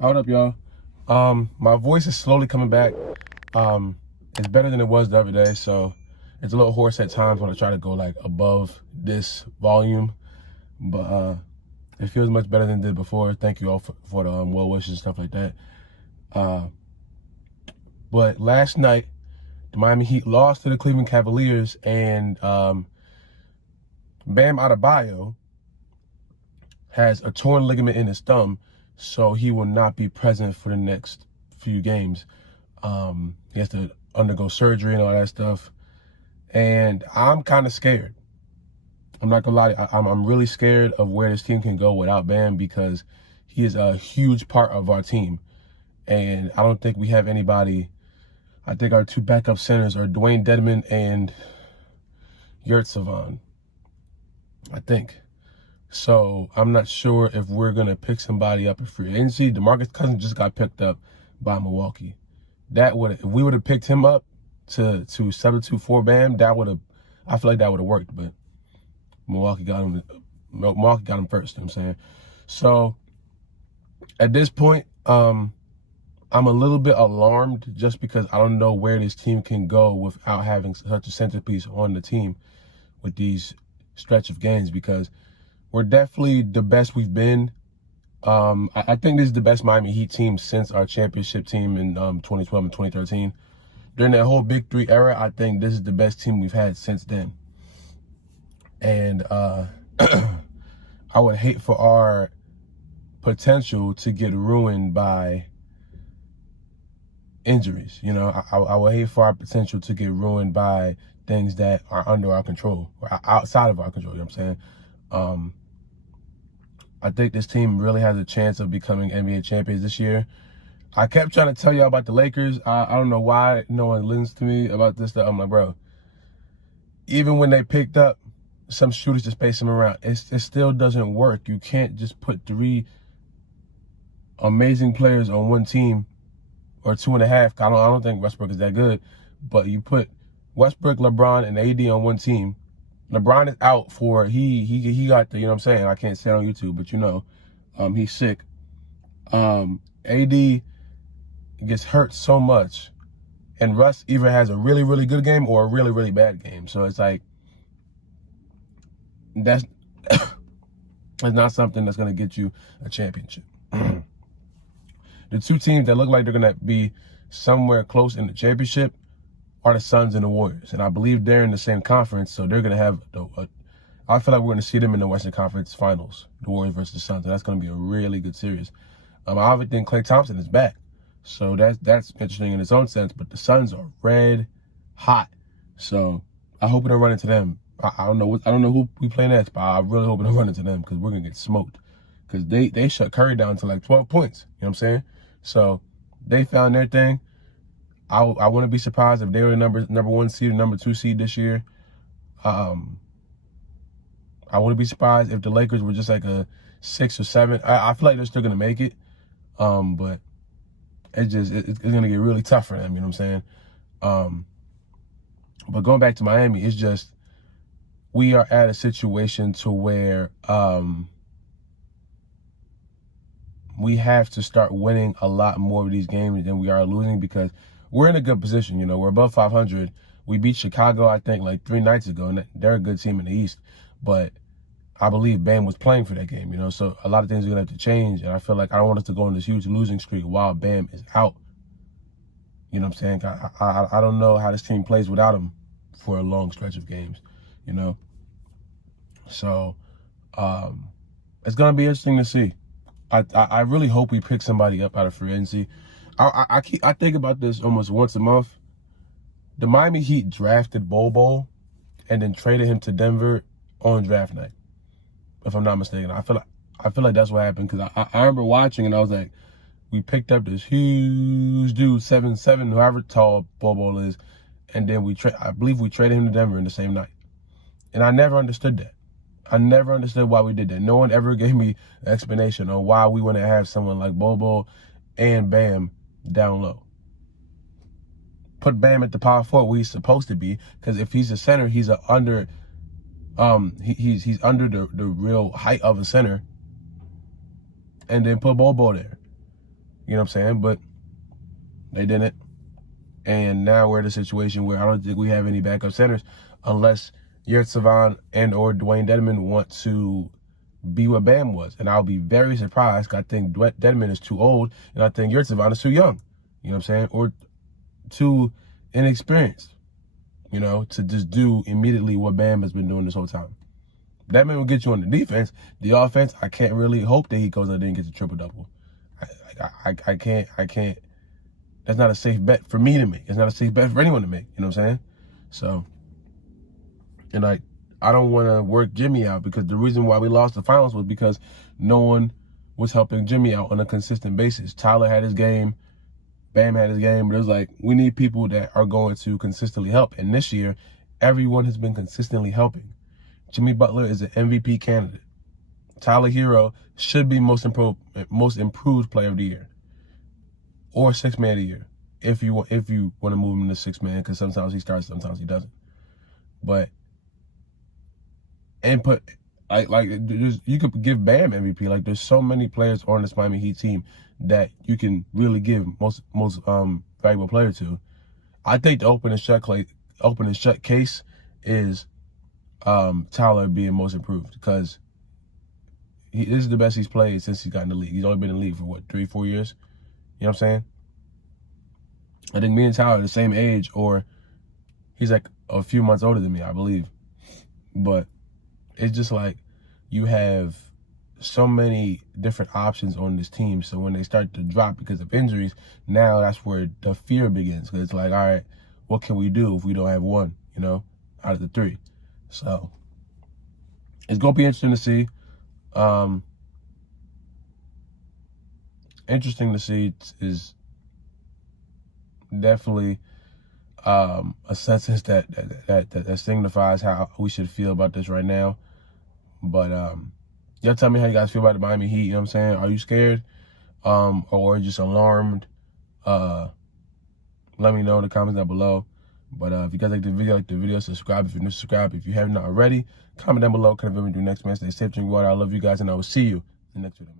Hold up, y'all. My voice is slowly coming back. It's better than it was the other day, so it's a little hoarse at times when I try to go like above this volume, but it feels much better than it did before. Thank you all for the well wishes and stuff like that. But last night, the Miami Heat lost to the Cleveland Cavaliers, and Bam Adebayo has a torn ligament in his thumb, so he will not be present for the next few games. He has to undergo surgery and all that stuff. And I'm kind of scared. I'm not gonna lie, I'm really scared of where this team can go without Bam, because he is a huge part of our team. And I don't think we have anybody. I think our two backup centers are Dwayne Dedman and Yurtseven, I think. So I'm not sure if we're going to pick somebody up in free agency. DeMarcus Cousins just got picked up by Milwaukee. If we would have picked him up to substitute for Bam, I feel like that would have worked, but Milwaukee got him first, you know what I'm saying? So at this point, I'm a little bit alarmed just because I don't know where this team can go without having such a centerpiece on the team with these stretch of games, because we're definitely the best we've been. I think this is the best Miami Heat team since our championship team in 2012 and 2013. During that whole Big Three era, I think this is the best team we've had since then. And I would hate for our potential to get ruined by injuries. You know, I would hate for our potential to get ruined by things that are under our control or outside of our control. You know what I'm saying? I think this team really has a chance of becoming NBA champions this year. I kept trying to tell y'all about the Lakers. I don't know why no one listens to me about this stuff. I'm like, bro, even when they picked up some shooters to space them around, it still doesn't work. You can't just put 3 amazing players on one team, or 2.5. I don't think Westbrook is that good, but you put Westbrook, LeBron, and AD on one team. LeBron is out for he got the, you know what I'm saying, I can't say it on YouTube, but you know, he's sick. AD gets hurt so much, and Russ either has a really, really good game or a really, really bad game. So it's like, that's it's not something that's gonna get you a championship. The two teams that look like they're gonna be somewhere close in the championship are the Suns and the Warriors. And I believe they're in the same conference, so they're going to have, I feel like we're going to see them in the Western Conference Finals, the Warriors versus the Suns, and that's going to be a really good series. I obviously think Klay Thompson is back, so that's interesting in its own sense, but the Suns are red hot, so I hope we don't run into them. I don't know who we play next, but I really hope we don't run into them, because we're going to get smoked, because they shut Curry down to like 12 points, you know what I'm saying? So they found their thing. I wouldn't be surprised if they were the number 1 seed or number 2 seed this year. I wouldn't be surprised if the Lakers were just like a 6 or 7. I feel like they're still gonna make it, but it's gonna get really tough for them. You know what I'm saying? But going back to Miami, it's just we are at a situation to where we have to start winning a lot more of these games than we are losing, because we're in a good position. You know, we're above 500. We beat Chicago, I think, like 3 nights ago, and they're a good team in the East. But I believe Bam was playing for that game, you know, so a lot of things are going to have to change, and I feel like I don't want us to go on this huge losing streak while Bam is out. You know what I'm saying? I don't know how this team plays without him for a long stretch of games, you know. So it's going to be interesting to see. I really hope we pick somebody up out of free agency. I think about this almost once a month. The Miami Heat drafted Bobo and then traded him to Denver on draft night, if I'm not mistaken. I feel like that's what happened, because I remember watching and I was like, we picked up this huge dude, 7'7", however tall Bobo is, and then I believe we traded him to Denver in the same night. And I never understood that. I never understood why we did that. No one ever gave me an explanation on why we want to have someone like Bobo and Bam down low. Put Bam at the power forward where he's supposed to be, because if he's a center, he's under the real height of a center, and then put Bobo there. You know what I'm saying? But they didn't. And now we're in a situation where I don't think we have any backup centers unless Yurtseven and or Dwayne Dedman want to be what Bam was. And I'll be very surprised. I think Dedman is too old, and I think Yurtseven is too young. You know what I'm saying? Or too inexperienced, you know, to just do immediately what Bam has been doing this whole time. That man will get you on the defense. The offense, I can't really hope that he goes out there and gets a triple-double. I can't. That's not a safe bet for me to make. It's not a safe bet for anyone to make. You know what I'm saying? So, and I don't want to work Jimmy out, because the reason why we lost the finals was because no one was helping Jimmy out on a consistent basis. Tyler had his game. Bam had his game. But it was like, we need people that are going to consistently help. And this year, everyone has been consistently helping. Jimmy Butler is an MVP candidate. Tyler Hero should be most improved player of the year, or sixth man of the year, if you want to move him to sixth man, because sometimes he starts, sometimes he doesn't. But you could give Bam MVP. Like, there's so many players on this Miami Heat team that you can really give most valuable player to. I think the open and shut case is Tyler being most improved, because this is the best he's played since he's got in the league. He's only been in the league for what, 3-4 years? You know what I'm saying? I think me and Tyler are the same age, or he's like a few months older than me, I believe. But it's just like, you have so many different options on this team. So when they start to drop because of injuries, now that's where the fear begins. Because it's like, all right, what can we do if we don't have one, you know, out of the three? So it's going to be interesting to see. Interesting to see is definitely a sentence that signifies how we should feel about this right now. But y'all tell me how you guys feel about the Miami Heat. You know what I'm saying? Are you scared or just alarmed? Let me know in the comments down below. But if you guys like the video, subscribe if you're new, subscribe if you haven't already. Comment down below. Kind of what we do next, man. Stay safe, drink water. I love you guys, and I will see you in the next video, man.